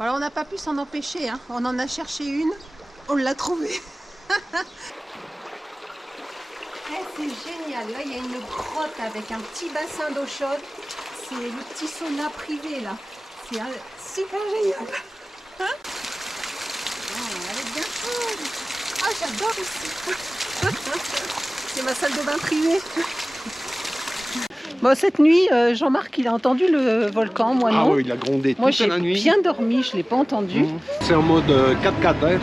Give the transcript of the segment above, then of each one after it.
Alors on n'a pas pu s'en empêcher, hein. On en a cherché une, on l'a trouvée. C'est génial, là il y a une grotte avec un petit bassin d'eau chaude. C'est le petit sauna privé là. C'est super génial. Hein, elle est bien chaude. Ah, j'adore ici. C'est ma salle de bain privée. Bon, cette nuit, Jean-Marc, il a entendu le volcan, moi non. Ah oui, il a grondé toute la nuit. Moi, j'ai bien dormi, je ne l'ai pas entendu. C'est en mode 4x4. Hein.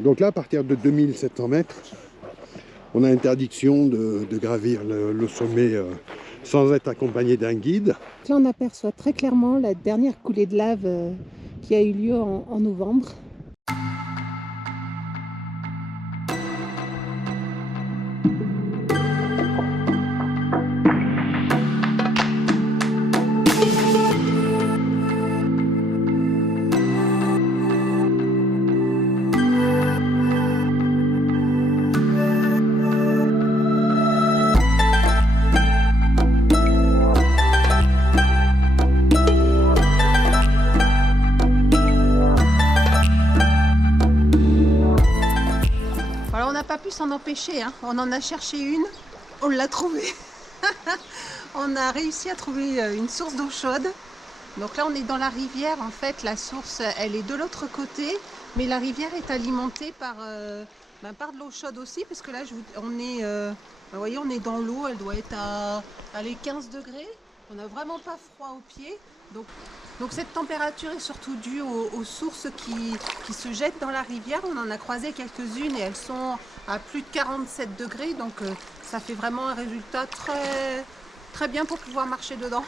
Donc là, à partir de 2700 mètres, on a interdiction de gravir le sommet sans être accompagné d'un guide. Là, on aperçoit très clairement la dernière coulée de lave qui a eu lieu en novembre. Alors on n'a pas pu s'en empêcher, hein. On en a cherché une, on l'a trouvée. On a réussi à trouver une source d'eau chaude. Donc là on est dans la rivière, en fait la source elle est de l'autre côté, mais la rivière est alimentée par de l'eau chaude aussi, parce que là on est, vous voyez, on est dans l'eau, elle doit être à 15 degrés. On n'a vraiment pas froid aux pieds. Donc cette température est surtout due aux sources qui se jettent dans la rivière. On en a croisé quelques-unes et elles sont à plus de 47 degrés. Donc ça fait vraiment un résultat très, très bien pour pouvoir marcher dedans.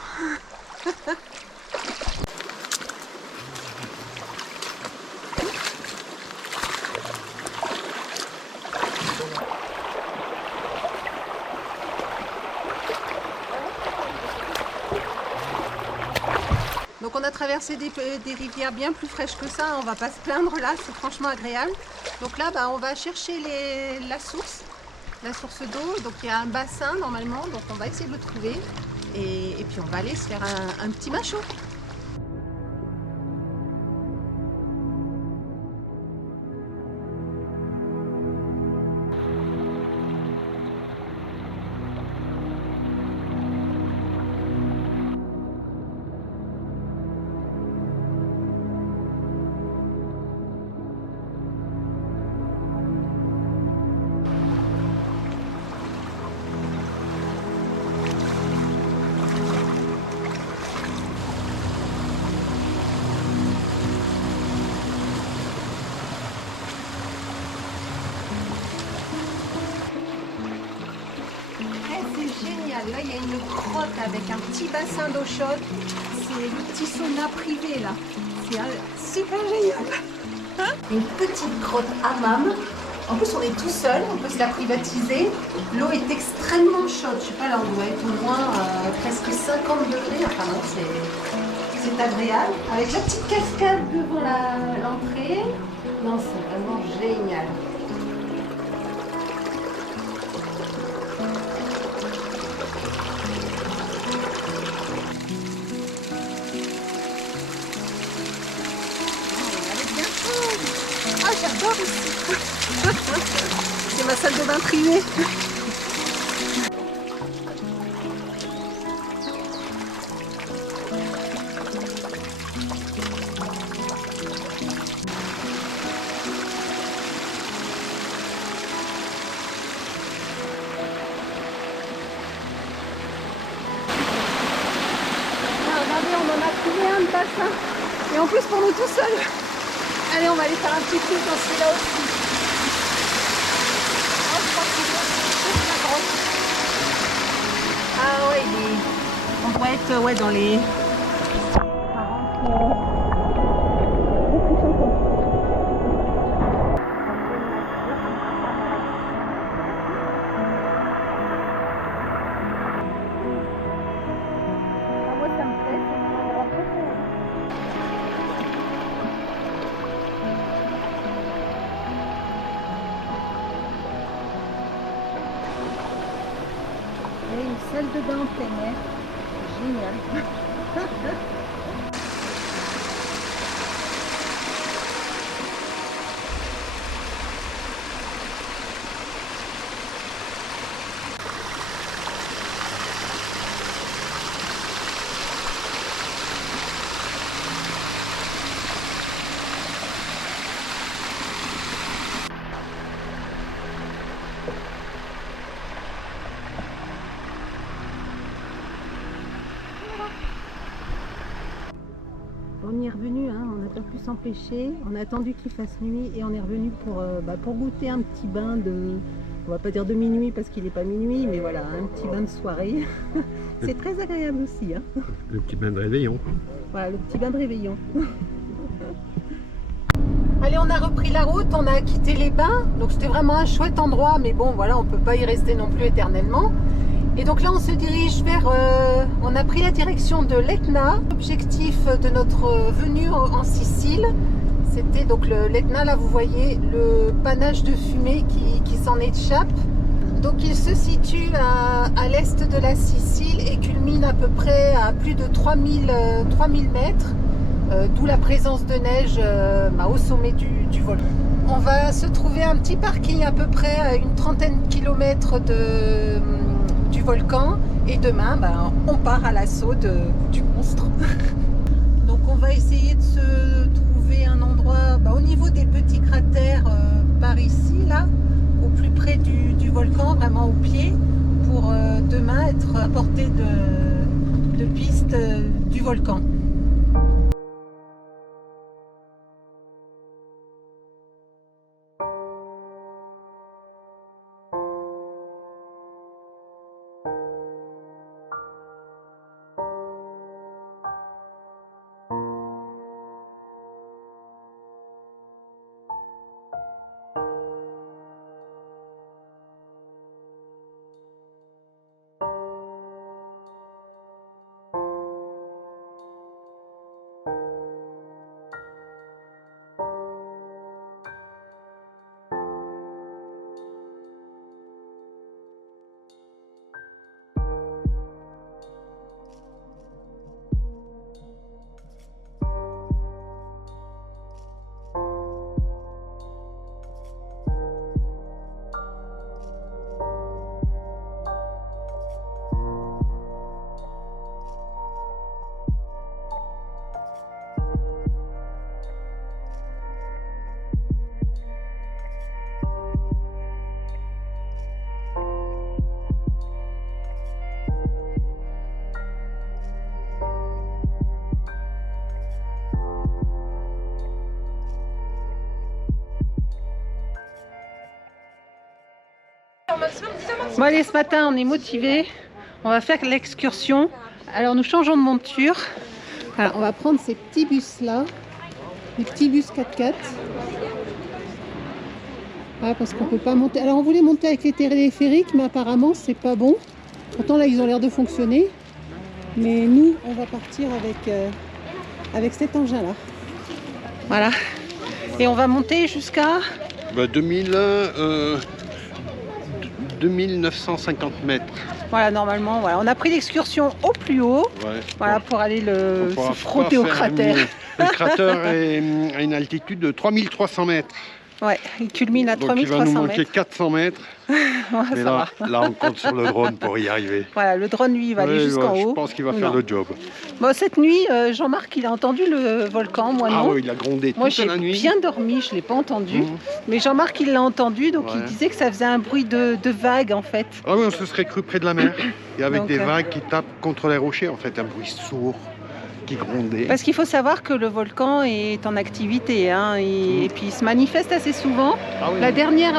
Donc on a traversé des rivières bien plus fraîches que ça, on va pas se plaindre là, c'est franchement agréable. Donc là on va chercher la source d'eau, donc il y a un bassin normalement, donc on va essayer de le trouver et puis on va aller se faire un petit macho. C'est génial, là il y a une grotte avec un petit bassin d'eau chaude. C'est le petit sauna privé là. C'est super génial. Hein, une petite grotte hammam. En plus on est tout seul, on peut se la privatiser. L'eau est extrêmement chaude, je sais pas, là on doit être au moins presque 50 degrés. Enfin non, c'est agréable. Avec la petite cascade devant l'entrée. Non, c'est vraiment génial. Ah, j'adore ici. C'est ma salle de bain privée. Regardez, on en a trouvé un de bassin. Et en plus pour nous tout seuls. Allez, on va aller faire un petit tour dans celui-là aussi. Oh, je crois que c'est la grotte. Ah ouais, on doit être dans les 40. Moi, ça me plaît, c'est un très très. Et une salle de bain en plein air. Génial. On y est revenu, hein, on n'a pas pu s'empêcher. On a attendu qu'il fasse nuit et on est revenu pour goûter un petit bain de... On va pas dire de minuit parce qu'il n'est pas minuit, mais voilà, un petit bain de soirée. C'est très agréable aussi. Hein. Le petit bain de réveillon. Voilà, le petit bain de réveillon. Allez, on a repris la route, on a quitté les bains. Donc c'était vraiment un chouette endroit, mais bon, voilà, on ne peut pas y rester non plus éternellement. Et donc là, on se dirige vers... on a pris la direction de l'Etna. L'objectif de notre venue en Sicile, c'était donc l'Etna, là vous voyez le panache de fumée qui s'en échappe. Donc il se situe à l'est de la Sicile et culmine à peu près à plus de 3000 mètres, d'où la présence de neige au sommet du volcan. On va se trouver un petit parking à peu près à une trentaine de kilomètres du volcan et demain on part à l'assaut du monstre. Donc on va essayer de se trouver un endroit au niveau des petits cratères par ici, là, au plus près du volcan, vraiment au pied, pour demain être à portée de piste du volcan. Bon allez, ce matin on est motivés, on va faire l'excursion. Alors nous changeons de monture. Alors, on va prendre ces petits bus là, les petits bus 4x4. Voilà, parce qu'on peut pas monter. Alors on voulait monter avec les téléphériques, mais apparemment c'est pas bon. Pourtant là ils ont l'air de fonctionner. Mais nous on va partir avec cet engin là. Voilà. Et on va monter jusqu'à 2950 mètres. Voilà, normalement, voilà. On a pris l'excursion au plus haut, voilà, pour aller se frotter au cratère. Le cratère est à une altitude de 3300 mètres. Ouais, il culmine à 3300 mètres. Donc il va nous manquer 400 mètres. Mais là, on compte sur le drone pour y arriver. Voilà, le drone, lui, il va aller jusqu'en haut. Je pense qu'il va faire le job. Bon, cette nuit, Jean-Marc, il a entendu le volcan, moi non. Ah oui, il a grondé toute la nuit. Moi, j'ai bien dormi, je ne l'ai pas entendu. Mais Jean-Marc, il l'a entendu, donc il disait que ça faisait un bruit de vagues, en fait. Ah oui, on se serait cru près de la mer. Et avec des vagues qui tapent contre les rochers, en fait, un bruit sourd. Grondé. Parce qu'il faut savoir que le volcan est en activité, hein, et puis il se manifeste assez souvent. Ah oui. La dernière...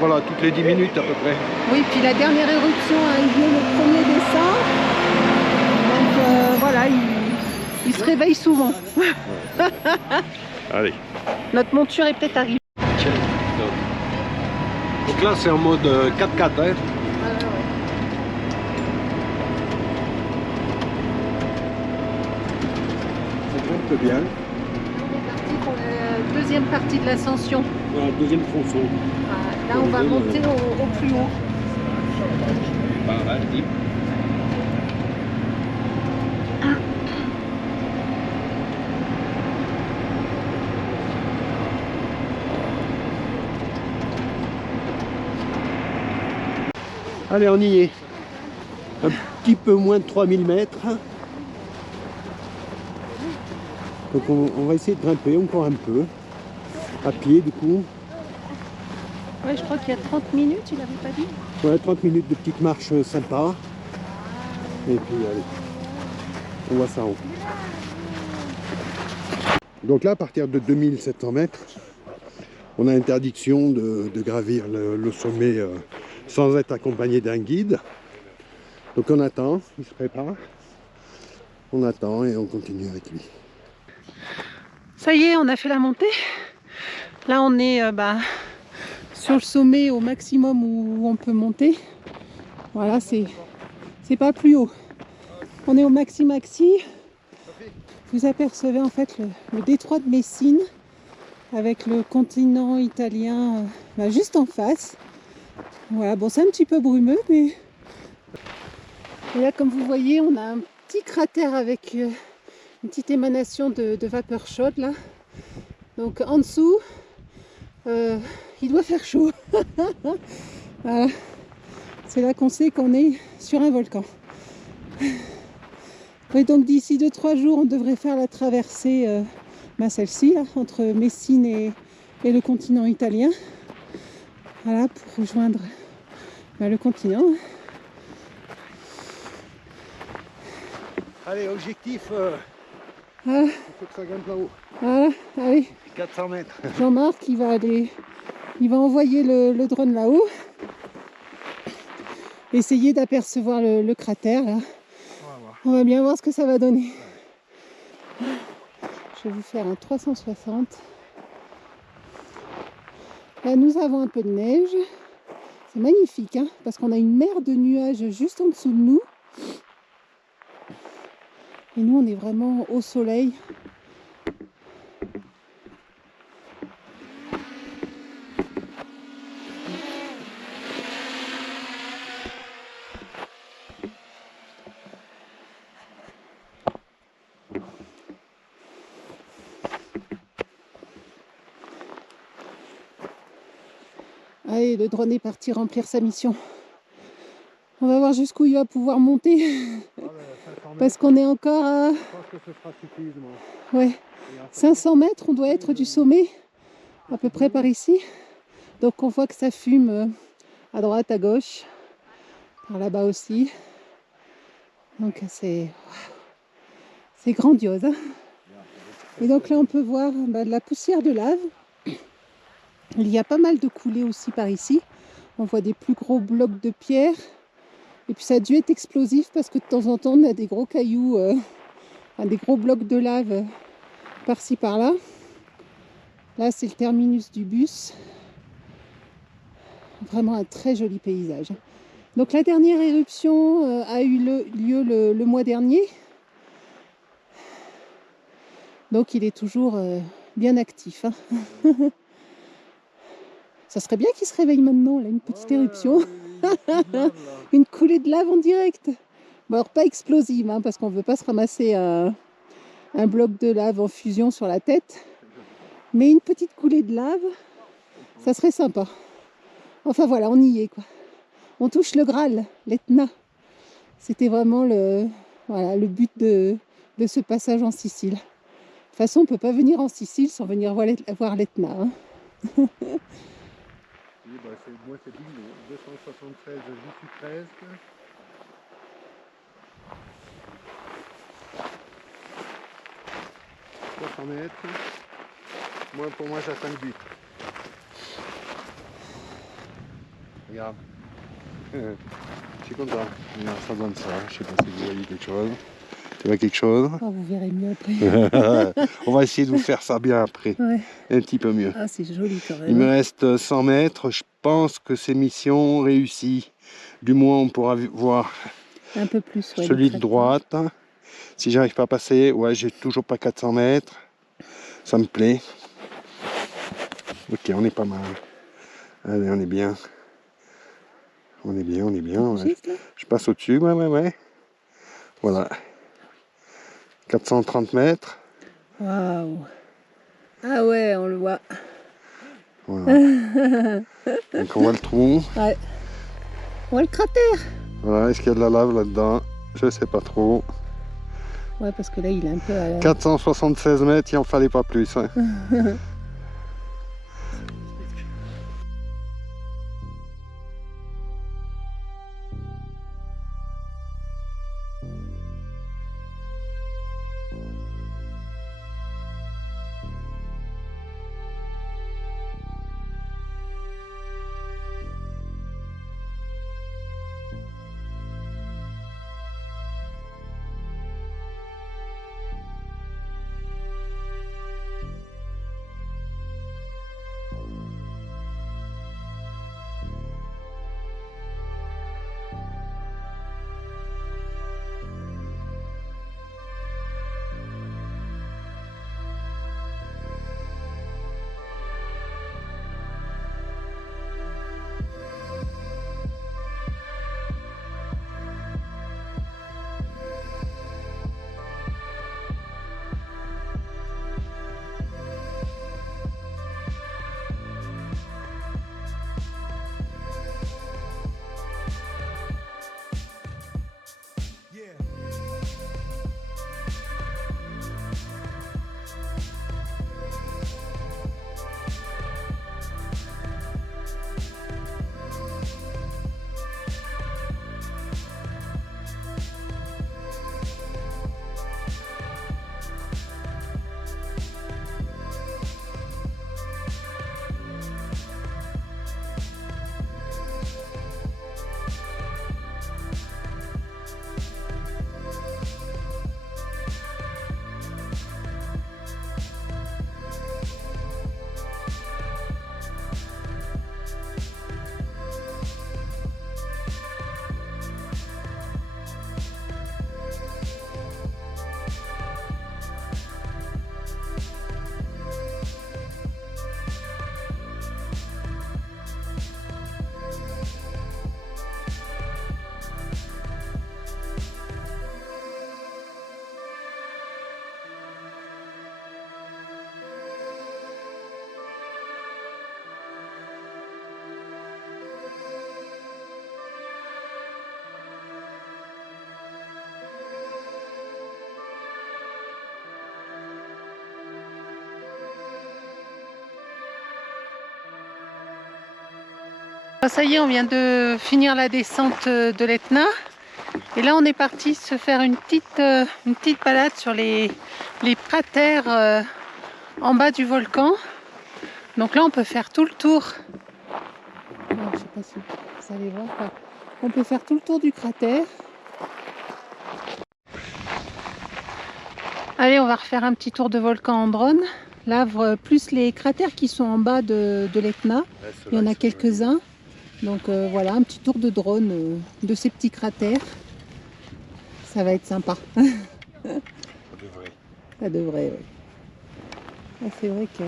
Voilà, toutes les 10 minutes à peu près. Oui, puis la dernière éruption a eu lieu le 1er décembre. Donc voilà, il se réveille souvent. Allez. Notre monture est peut-être arrivée. Donc là, c'est en mode 4x4. Hein. Bien. On est parti pour la deuxième partie de l'ascension. Voilà, deuxième tronçon. Là, on va monter au plus haut. Allez, on y est. Un petit peu moins de 3000 mètres. Donc on va essayer de grimper encore un peu, à pied du coup. Ouais, je crois qu'il y a 30 minutes, tu l'avais pas dit? Ouais, 30 minutes de petite marche sympa. Et puis allez, on voit ça en haut. Donc là, à partir de 2700 mètres, on a interdiction de gravir le sommet sans être accompagné d'un guide. Donc on attend, il se prépare. On attend et on continue avec lui. Ça y est, on a fait la montée. Là, on est sur le sommet au maximum où on peut monter. Voilà, c'est pas plus haut. On est au maxi. Vous apercevez en fait le détroit de Messine avec le continent italien juste en face. Voilà, bon, c'est un petit peu brumeux, mais... Et là, comme vous voyez, on a un petit cratère avec une petite émanation de vapeur chaude, là. Donc, en dessous, il doit faire chaud. Voilà. C'est là qu'on sait qu'on est sur un volcan. Et donc, d'ici 2-3 jours, on devrait faire la traversée, celle-ci, là, entre Messine et le continent italien. Voilà, pour rejoindre le continent. Allez, objectif, Ah, il faut que ça grimpe là-haut. voilà, allez. 400 mètres. Jean-Marc, il va envoyer le drone là-haut. Essayer d'apercevoir le cratère, là. On va bien voir ce que ça va donner. Je vais vous faire un 360. Là, nous avons un peu de neige. C'est magnifique, hein, parce qu'on a une mer de nuages juste en dessous de nous. Et nous, on est vraiment au soleil. Allez, le drone est parti remplir sa mission. On va voir jusqu'où il va pouvoir monter. Parce qu'on est encore à... Je pense que ce sera suffisant. Ouais, 500 mètres, on doit être du sommet, à peu près par ici. Donc on voit que ça fume à droite, à gauche, par là-bas aussi. Donc c'est grandiose, hein. Et donc là on peut voir de la poussière de lave. Il y a pas mal de coulées aussi par ici. On voit des plus gros blocs de pierre. Et puis ça a dû être explosif parce que de temps en temps on a des gros cailloux, des gros blocs de lave par-ci par-là. Là c'est le terminus du bus. Vraiment un très joli paysage. Donc la dernière éruption a eu lieu le mois dernier. Donc il est toujours bien actif, hein. Ça serait bien qu'il se réveille maintenant, là, une petite éruption. Une coulée de lave en direct. Bon, alors pas explosive, hein, parce qu'on ne veut pas se ramasser un bloc de lave en fusion sur la tête. Mais une petite coulée de lave, ça serait sympa. Enfin voilà, on y est, quoi. On touche le Graal, l'Etna. C'était vraiment le but de ce passage en Sicile. De toute façon, on ne peut pas venir en Sicile sans venir voir l'Etna, hein. Oui, moi c'est bingo. 273, j'y suis presque. « 300 mètres. Pour moi, j'atteins le but. Regarde. Je suis content. Regarde, ça donne ça. Je sais pas si vous voyez quelque chose. Tu vois quelque chose? Oh, vous verrez mieux après. On va essayer de vous faire ça bien après. Ouais. Un petit peu mieux. Ah, c'est joli quand même. Il me reste 100 mètres. Je pense que c'est mission réussie. Du moins, on pourra voir un peu plus, ouais, celui de droite. Si j'arrive pas à passer, ouais, j'ai toujours pas 400 mètres. Ça me plaît. Ok, on est pas mal. Allez, on est bien. On est bien. Ouais. Je passe au-dessus, ouais. Voilà. 430 mètres. Waouh. Ah ouais, on le voit. Voilà. Donc on voit le trou. Ouais. On voit le cratère. Voilà, est-ce qu'il y a de la lave là-dedans? Je sais pas trop. Ouais, parce que là, il est un peu à la... 476 mètres, il en fallait pas plus. Hein. Ça y est, on vient de finir la descente de l'Etna. Et là, on est parti se faire une petite balade sur les cratères en bas du volcan. Donc là, on peut faire tout le tour. Je ne sais pas si vous allez voir. Enfin, on peut faire tout le tour du cratère. Allez, on va refaire un petit tour de volcan en drone. Là, plus les cratères qui sont en bas de l'Etna. Il y en a quelques-uns. Donc voilà, un petit tour de drone de ces petits cratères. Ça va être sympa. Ça devrait. Ça devrait, oui. C'est vrai que